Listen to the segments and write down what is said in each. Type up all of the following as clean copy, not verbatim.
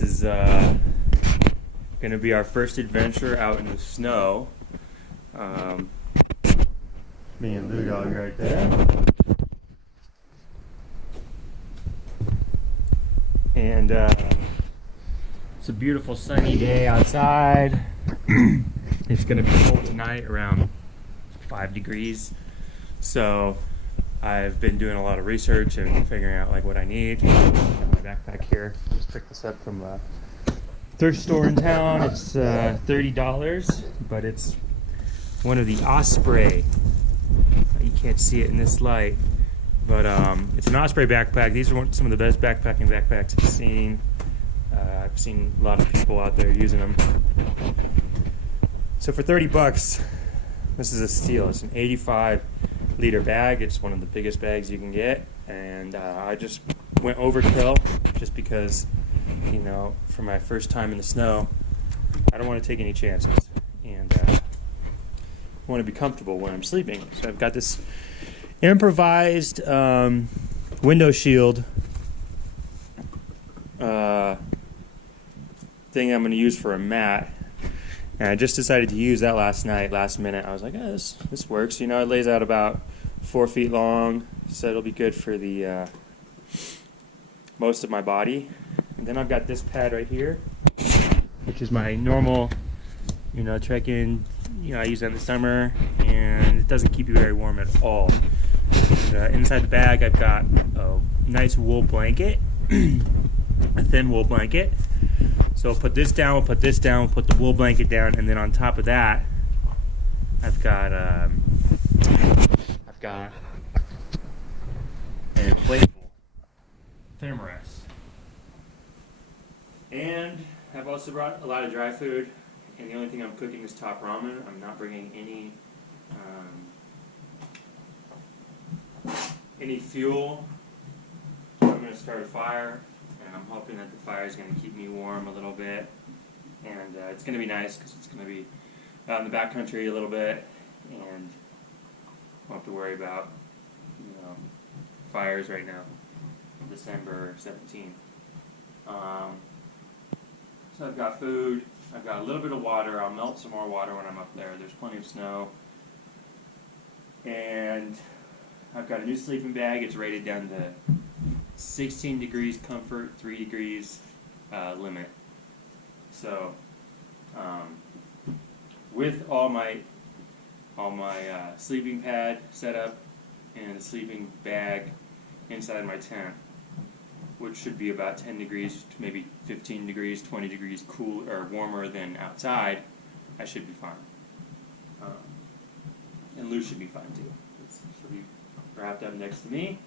This is going to be our first adventure out in the snow. Me and Blue Dog right there. And it's a beautiful sunny day outside. It's going to be cold tonight, around 5 degrees. So I've been doing a lot of research and figuring out like what I need. Got my backpack here. Just picked this up from a thrift store in town. It's $30, but it's one of the Osprey. You can't see it in this light, but it's an Osprey backpack. These are some of the best backpacking backpacks I've seen. I've seen a lot of people out there using them. So for 30 bucks, this is a steal. It's an 85-liter bag. It's one of the biggest bags you can get, and I just went overkill just because, you know, for my first time in the snow, I don't want to take any chances, and I want to be comfortable when I'm sleeping. So I've got this improvised window shield thing I'm going to use for a mat. And I just decided to use that last minute. I was like, oh, this works. You know, it lays out about 4 feet long, so it'll be good for the most of my body. And then I've got this pad right here, which is my normal, you know, trekking. You know, I use that in the summer, and it doesn't keep you very warm at all. And, inside the bag, I've got a nice wool blanket, a thin wool blanket. So we'll put this down, we'll put the wool blanket down, and then on top of that, I've got an inflatable thermarest. And I've also brought a lot of dry food, and the only thing I'm cooking is top ramen. I'm not bringing any fuel. I'm going to start a fire. And I'm hoping that the fire is going to keep me warm a little bit, and it's going to be nice because it's going to be out in the backcountry a little bit, and won't have to worry about, you know, fires right now, December 17th. So I've got food, I've got a little bit of water. I'll melt some more water when I'm up there. There's plenty of snow, and I've got a new sleeping bag. It's rated down to 16 degrees comfort, 3 degrees limit. So with all my sleeping pad set up and a sleeping bag inside my tent, which should be about 10 degrees, maybe 15 degrees, 20 degrees cool or warmer than outside, I should be fine. And Lou should be fine too. She'll be wrapped up next to me.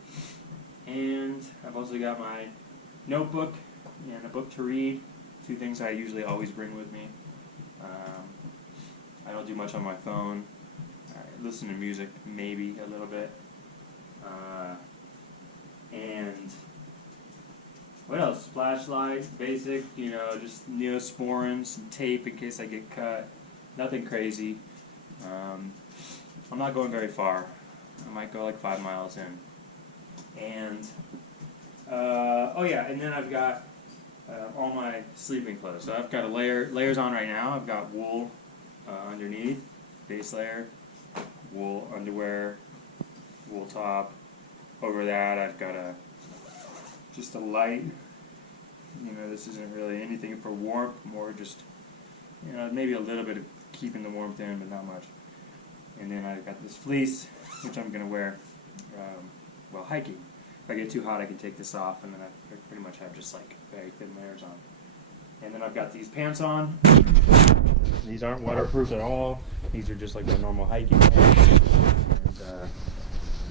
And I've also got my notebook and a book to read, two things I usually always bring with me. I don't do much on my phone. I listen to music maybe a little bit. And what else? Flashlight, basic, you know, just Neosporin, some tape in case I get cut. Nothing crazy. I'm not going very far. I might go like 5 miles in. And oh yeah, and then I've got all my sleeping clothes. So I've got layers on right now. I've got wool underneath, base layer, wool underwear, wool top. Over that, I've got just a light. You know, this isn't really anything for warmth, more just, you know, maybe a little bit of keeping the warmth in, but not much. And then I've got this fleece, which I'm going to wear while hiking. If I get too hot, I can take this off, and then I pretty much have just like very thin layers on. And then I've got these pants on. These aren't waterproof at all. These are just like my normal hiking pants. And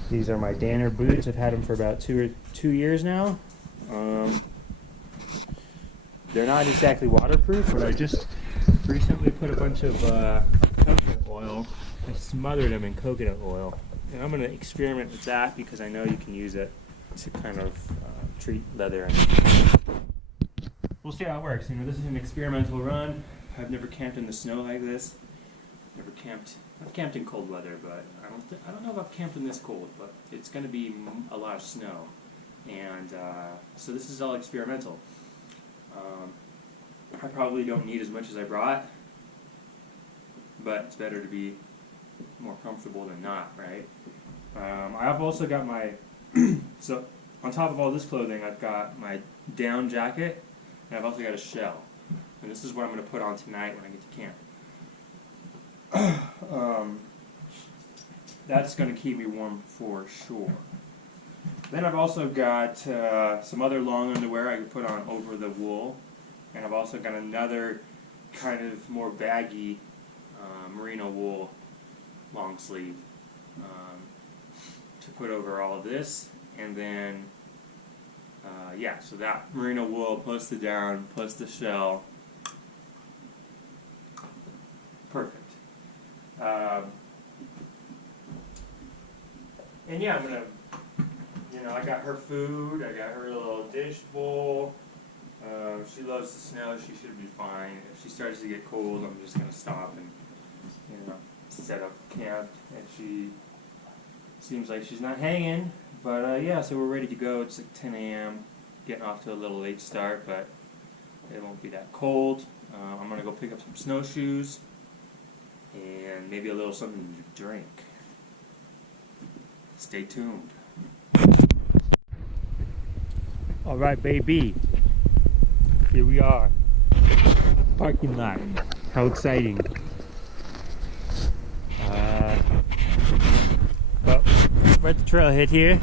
these are my Danner boots. I've had them for about two years now. They're not exactly waterproof, but I just recently put a bunch of coconut oil. I smothered them in coconut oil. And I'm going to experiment with that because I know you can use it to kind of treat leather. And we'll see how it works. You know, this is an experimental run. I've never camped in the snow like this. I've camped in cold weather, but I don't know if I've camped in this cold. But it's going to be a lot of snow, and so this is all experimental. I probably don't need as much as I brought, but it's better to be more comfortable than not, right? I've also got my, so on top of all this clothing, I've got my down jacket, and I've also got a shell. And this is what I'm going to put on tonight when I get to camp. That's going to keep me warm for sure. Then I've also got some other long underwear I could put on over the wool. And I've also got another kind of more baggy merino wool long sleeve to put over all of this. And then, yeah, so that merino wool plus the down plus the shell. Perfect. And yeah, I'm gonna, I got her food, I got her little dish bowl. She loves the snow, she should be fine. If she starts to get cold, I'm just gonna stop and, set up camp. And she seems like she's not hanging, but yeah, so we're ready to go. It's like 10 a.m., getting off to a little late start, but it won't be that cold. I'm gonna go pick up some snowshoes and maybe a little something to drink. Stay tuned. All right, baby. Here we are. Parking lot. How exciting. Well, we're at the trailhead here.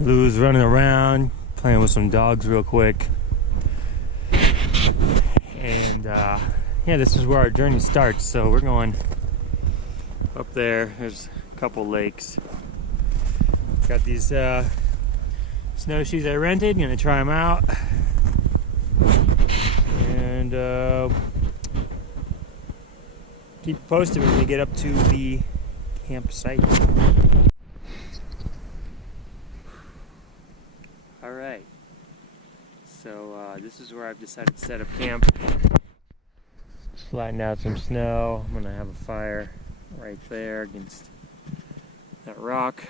Lou's running around, playing with some dogs real quick. And yeah, this is where our journey starts. So we're going up there. There's a couple lakes. Got these snowshoes I rented. Gonna try them out. And keep posted when we get up to the campsite. Alright, so this is where I've decided to set up camp. Flatten out some snow. I'm gonna have a fire right there against that rock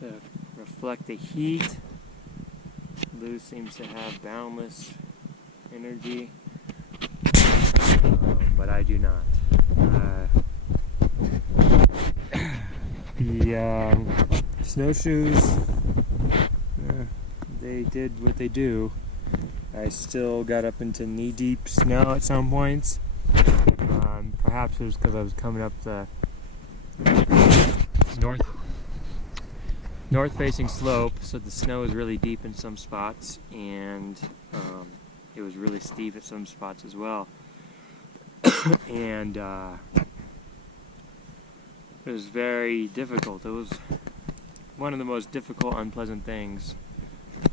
to reflect the heat. Lou seems to have boundless energy, but I do not. The snowshoes, they did what they do. I still got up into knee-deep snow at some points. Perhaps it was because I was coming up the north-facing slope, so the snow was really deep in some spots, and it was really steep at some spots as well. And it was very difficult. It was one of the most difficult, unpleasant things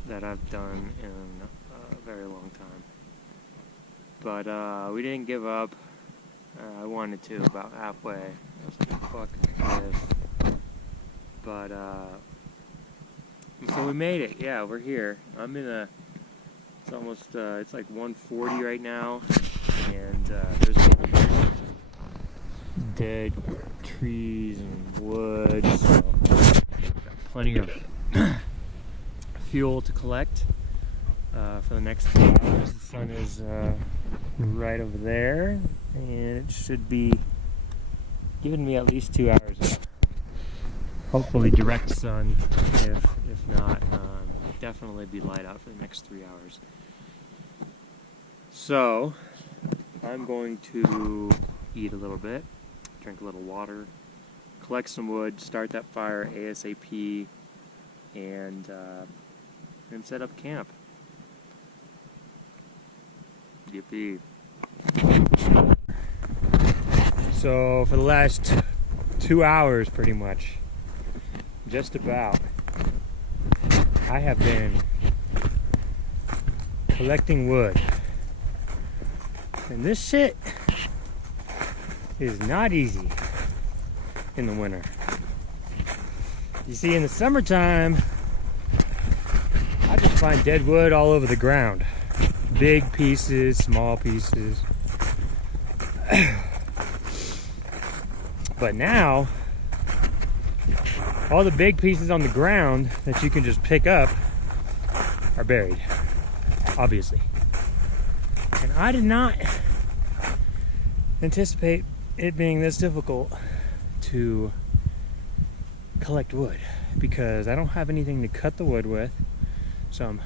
that I've done in a very long time. But we didn't give up. I wanted to about halfway. I was like, fuck this. But so we made it. Yeah, we're here. I'm in a, it's almost, it's like 1:40 right now, and there's dead trees and wood, so got plenty of fuel to collect for the next 2 hours. The sun is right over there, and it should be giving me at least 2 hours of hopefully direct sun. If not, definitely be light out for the next 3 hours. So I'm going to eat a little bit, drink a little water, collect some wood, start that fire ASAP, and set up camp. Yippee. So for the last 2 hours, pretty much, just about, I have been collecting wood. And this shit is not easy in the winter. You see, in the summertime, I just find dead wood all over the ground. Big pieces, small pieces. But now, all the big pieces on the ground that you can just pick up are buried, obviously. And I did not anticipate it being this difficult to collect wood, because I don't have anything to cut the wood with, so I'm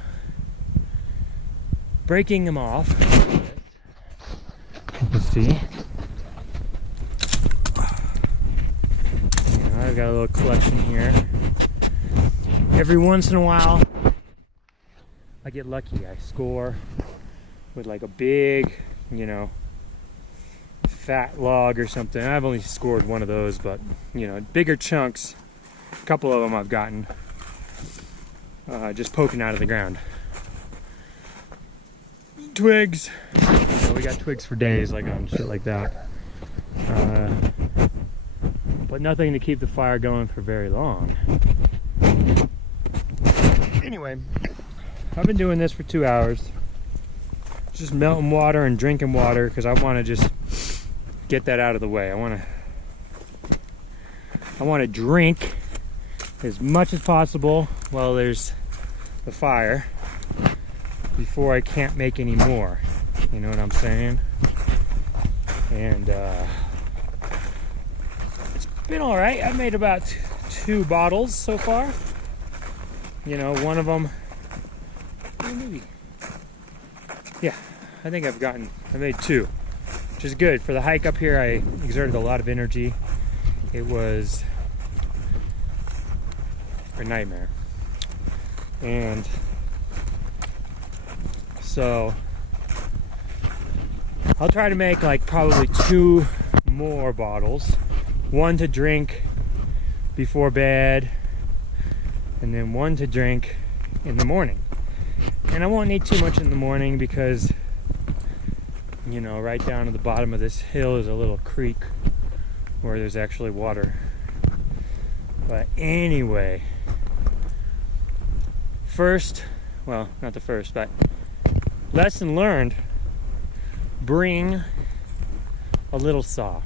breaking them off. You can see. I've got a little collection here. Every once in a while, I get lucky. I score with like a big, you know, fat log or something. I've only scored one of those, but you know, bigger chunks. A couple of them I've gotten just poking out of the ground. Twigs. We got twigs for days, like on shit like that. But nothing to keep the fire going for very long. Anyway, I've been doing this for 2 hours. Just melting water and drinking water because I want to just get that out of the way. I want to drink as much as possible while there's the fire before I can't make any more. You know what I'm saying? And it's been all right. I've made about 2 bottles so far. You know, one of them, maybe, yeah, I think I made 2, which is good. For the hike up here, I exerted a lot of energy. It was a nightmare. And so I'll try to make like probably 2 more bottles. One to drink before bed, and then one to drink in the morning. And I won't need too much in the morning because, you know, right down to the bottom of this hill is a little creek where there's actually water. But anyway, first, well, not the first, but lesson learned, bring a little saw.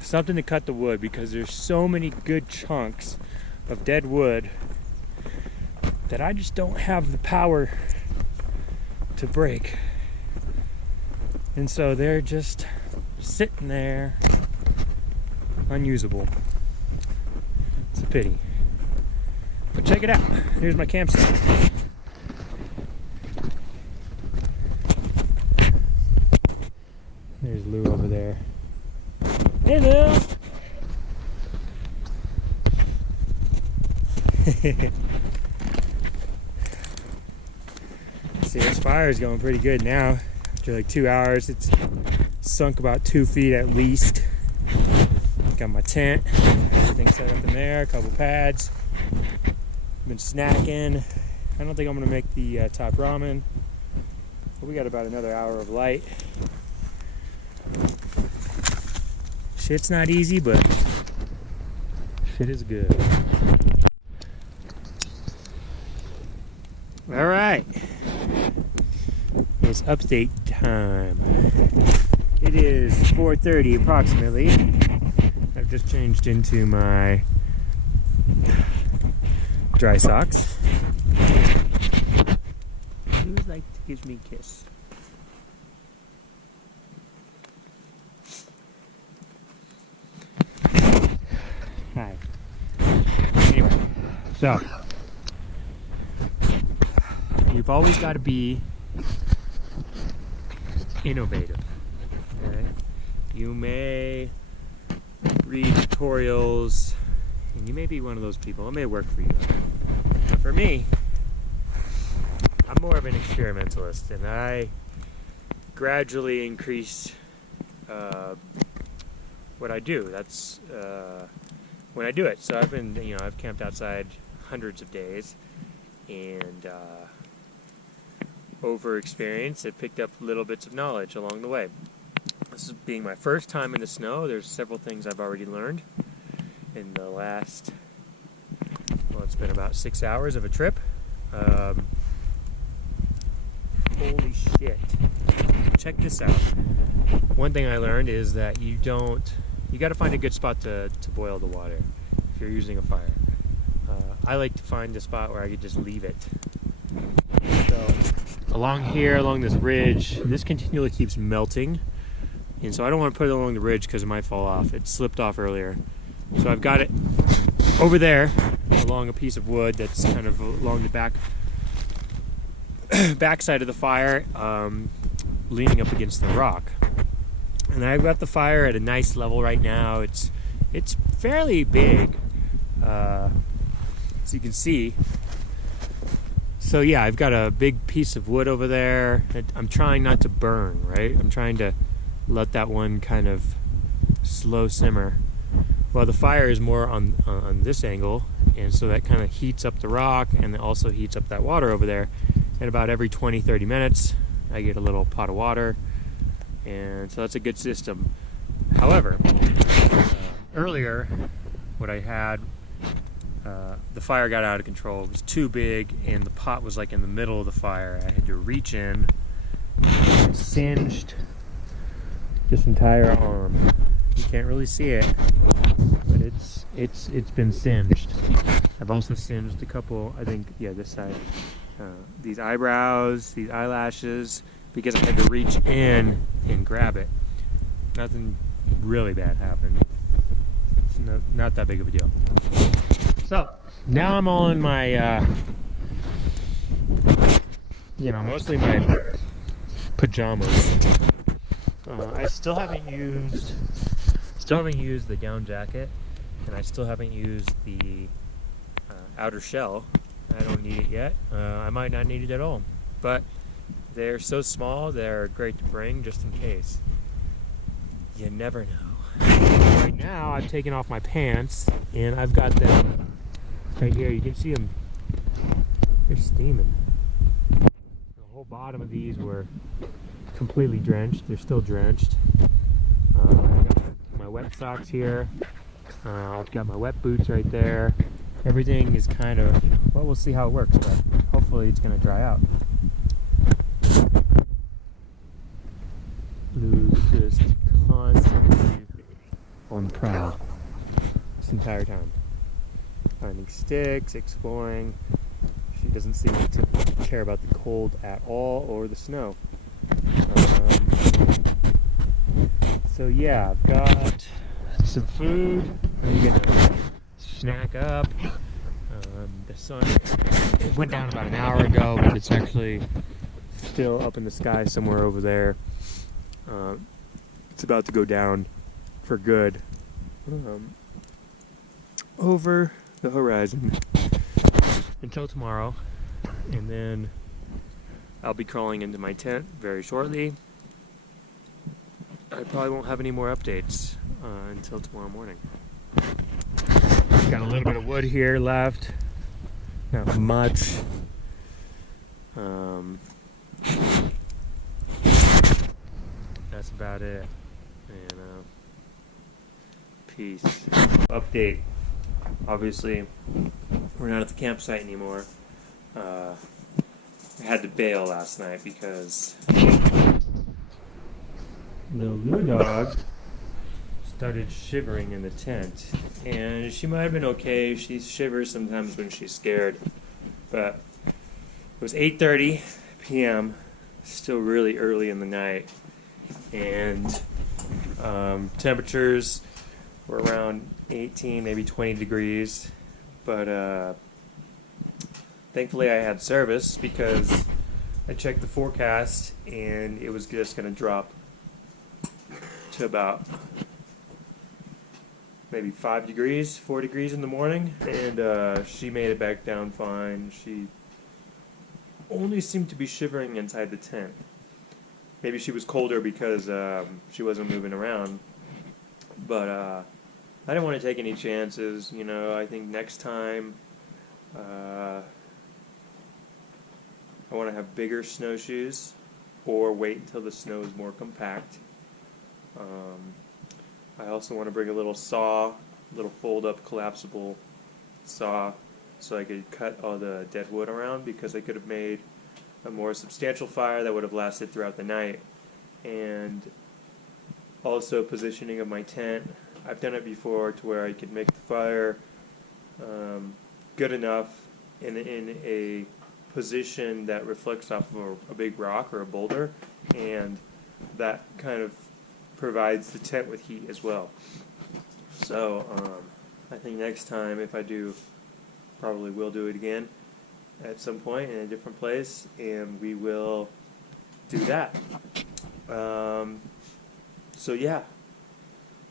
Something to cut the wood, because there's so many good chunks of dead wood that I just don't have the power to break. And so they're just sitting there unusable. It's a pity. But check it out. Here's my campsite. There's Lou over there. Hey, Lou! See, this fire is going pretty good now. After like 2 hours, it's sunk about 2 feet at least. Got my tent, everything set up in there, a couple pads. Been snacking. I don't think I'm gonna make the top ramen, but we got about another hour of light. Shit's not easy, but shit is good. All right, it's update time. It is 4:30 approximately. I've just changed into my dry socks. Who would like to give me a kiss? Hi. Anyway, so you've always got to be innovative. Okay? You may read tutorials, and you may be one of those people. It may work for you, but for me, I'm more of an experimentalist, and I gradually increase what I do. That's when I do it. So I've camped outside hundreds of days, and over experience, I've picked up little bits of knowledge along the way. This is being my first time in the snow. There's several things I've already learned in the last, well, it's been about 6 hours of a trip. Holy shit. Check this out. One thing I learned is that you got to find a good spot to boil the water if you're using a fire. I like to find a spot where I could just leave it. So along here, along this ridge, this continually keeps melting. And so I don't want to put it along the ridge because it might fall off. It slipped off earlier. So I've got it over there along a piece of wood that's kind of along the back side of the fire, leaning up against the rock. And I've got the fire at a nice level right now. It's fairly big, as you can see. So yeah, I've got a big piece of wood over there. I'm trying not to burn, right? I'm trying to let that one kind of slow simmer. Well, the fire is more on this angle, and so that kind of heats up the rock, and it also heats up that water over there. And about every 20-30 minutes, I get a little pot of water, and so that's a good system. However, earlier, what I had, the fire got out of control. It was too big, and the pot was like in the middle of the fire. I had to reach in, and it singed this entire arm. You can't really see it, but it's been singed. I've also singed a couple, I think, yeah, this side. These eyebrows, these eyelashes, because I had to reach in and grab it. Nothing really bad happened. It's not that big of a deal. So, now I'm all in my, mostly my pajamas. I still haven't used the down jacket, and I still haven't used the outer shell. I don't need it yet. I might not need it at all, but they're so small, they're great to bring just in case. You never know. Right now, I've taken off my pants, and I've got them right here. You can see them. They're steaming. The whole bottom of these were completely drenched. They're still drenched. I've got my wet socks here. I've got my wet boots right there. Everything is kind of, well, we'll see how it works, but hopefully it's going to dry out. Lou's just constantly on prowl this entire time. Finding sticks, exploring. She doesn't seem to care about the cold at all or the snow. So yeah, I've got some food. I'm gonna snack up. The sun went down about an hour ago, but it's actually still up in the sky somewhere over there. It's about to go down for good over the horizon until tomorrow, and then I'll be crawling into my tent very shortly. I probably won't have any more updates until tomorrow morning. Got a little bit of wood here left, not much. That's about it. And peace. Update. Obviously, we're not at the campsite anymore. I had to bail last night because little Lou dog started shivering in the tent, and she might have been okay. She shivers sometimes when she's scared, but it was 8:30 p.m., still really early in the night, and temperatures were around 18, maybe 20 degrees, but thankfully I had service because I checked the forecast and it was just going to drop to about maybe 5 degrees, 4 degrees in the morning, and she made it back down fine. She only seemed to be shivering inside the tent. Maybe she was colder because she wasn't moving around, but I didn't want to take any chances. I think next time I want to have bigger snowshoes or wait until the snow is more compact. I also want to bring a little saw, little fold-up collapsible saw, so I could cut all the dead wood around, because I could have made a more substantial fire that would have lasted throughout the night. And also positioning of my tent. I've done it before to where I could make the fire good enough in a position that reflects off of a big rock or a boulder, and that kind of provides the tent with heat as well. So I think next time, if I do, probably will do it again at some point in a different place, and we will do that. So yeah,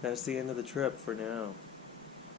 that's the end of the trip for now.